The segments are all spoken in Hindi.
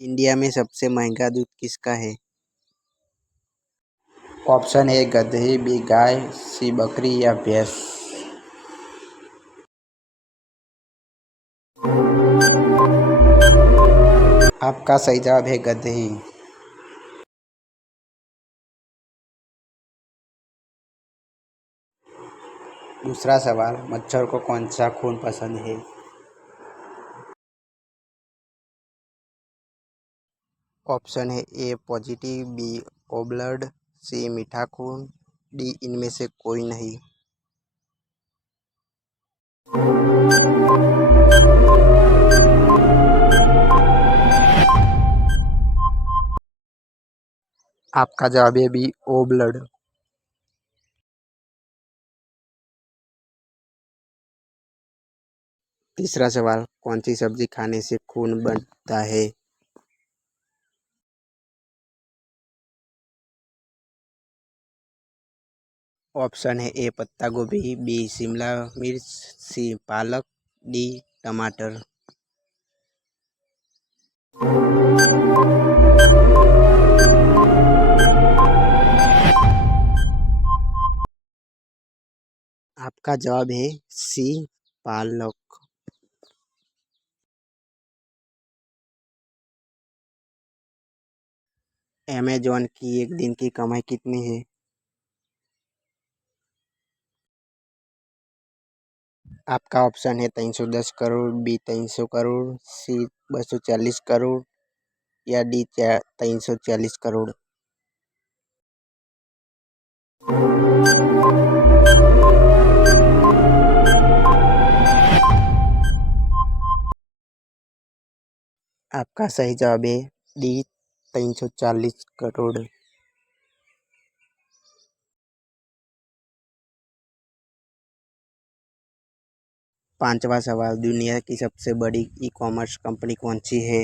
इंडिया में सबसे महंगा दूध किसका है? ऑप्शन ए गधे, बी गाय, सी बकरी या भैंस। आपका सही जवाब है गधे। दूसरा सवाल, मच्छर को कौन सा खून पसंद है? ऑप्शन है ए पॉजिटिव, बी ओ ब्लड, सी मीठा खून, डी इनमें से कोई नहीं। आपका जवाब है बी ओ ब्लड। तीसरा सवाल, कौन सी सब्जी खाने से खून बनता है? ऑप्शन है ए पत्ता गोभी, बी शिमला मिर्च, सी पालक, डी टमाटर। आपका जवाब है सी पालक। अमेजॉन की एक दिन की कमाई कितनी है? आपका ऑप्शन है 310 करोड़, बी 300 करोड़, सी 240 करोड़ या डी 340 करोड़। आपका सही जवाब है डी 340 करोड़। पांचवा सवाल, दुनिया की सबसे बड़ी ई कॉमर्स कंपनी कौन सी है?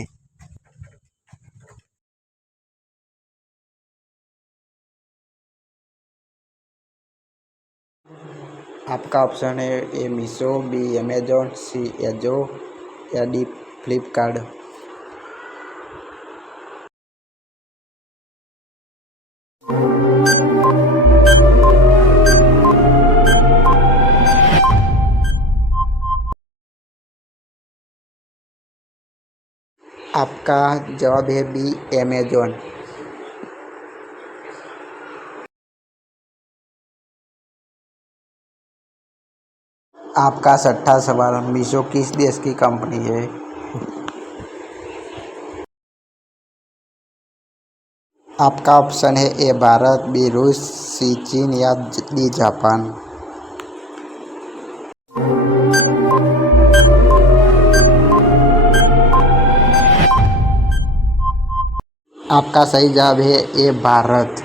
आपका ऑप्शन है ए मीशो, बी अमेजॉन, सी एजो या डी फ्लिपकार्ट। आपका जवाब है बी अमेजॉन। आपका छठा सवाल, मीशो किस देश की कंपनी है? आपका ऑप्शन है ए भारत, बी रूस, सी चीन या डी जापान। आपका सही जवाब है ए भारत।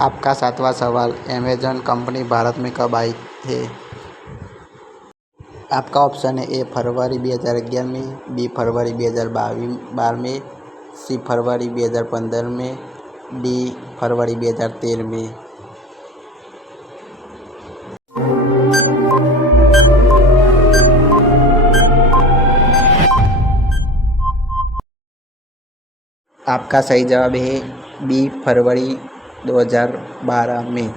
आपका सातवां सवाल, अमेजॉन कंपनी भारत में कब आई है? आपका ऑप्शन है ए फरवरी 2011 में, बी फरवरी 2012 में, सी फरवरी 2015 में, डी फरवरी 2013 में। आपका सही जवाब है बी फरवरी 2012 में।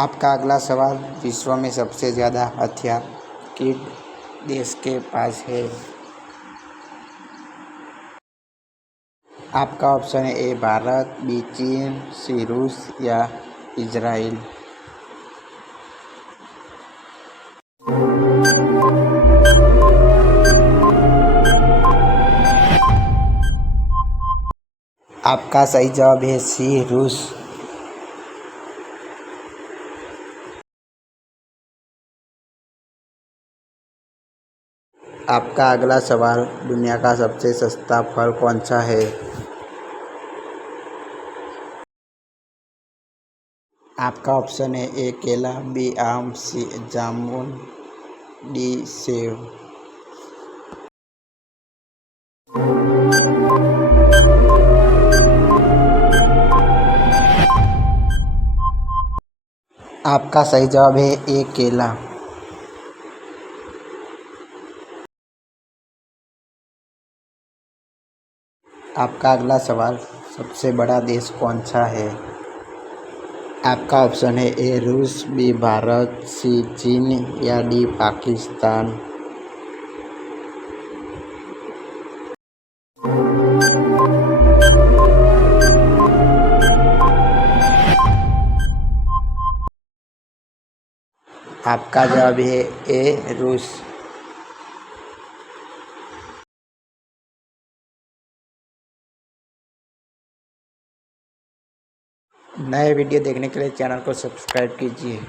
आपका अगला सवाल, विश्व में सबसे ज़्यादा हथियार किस देश के पास है? आपका ऑप्शन है ए भारत, बी चीन, सी रूस या इजराइल। आपका सही जवाब है सी रूस। आपका अगला सवाल, दुनिया का सबसे सस्ता फल कौन सा है? आपका ऑप्शन है ए केला, बी आम, सी जामुन, डी सेब। आपका सही जवाब है ए केला। आपका अगला सवाल, सबसे बड़ा देश कौन सा है? आपका ऑप्शन है ए रूस, बी भारत, सी चीन या डी पाकिस्तान। आपका जवाब है ए रूस। नए वीडियो देखने के लिए चैनल को सब्सक्राइब कीजिए।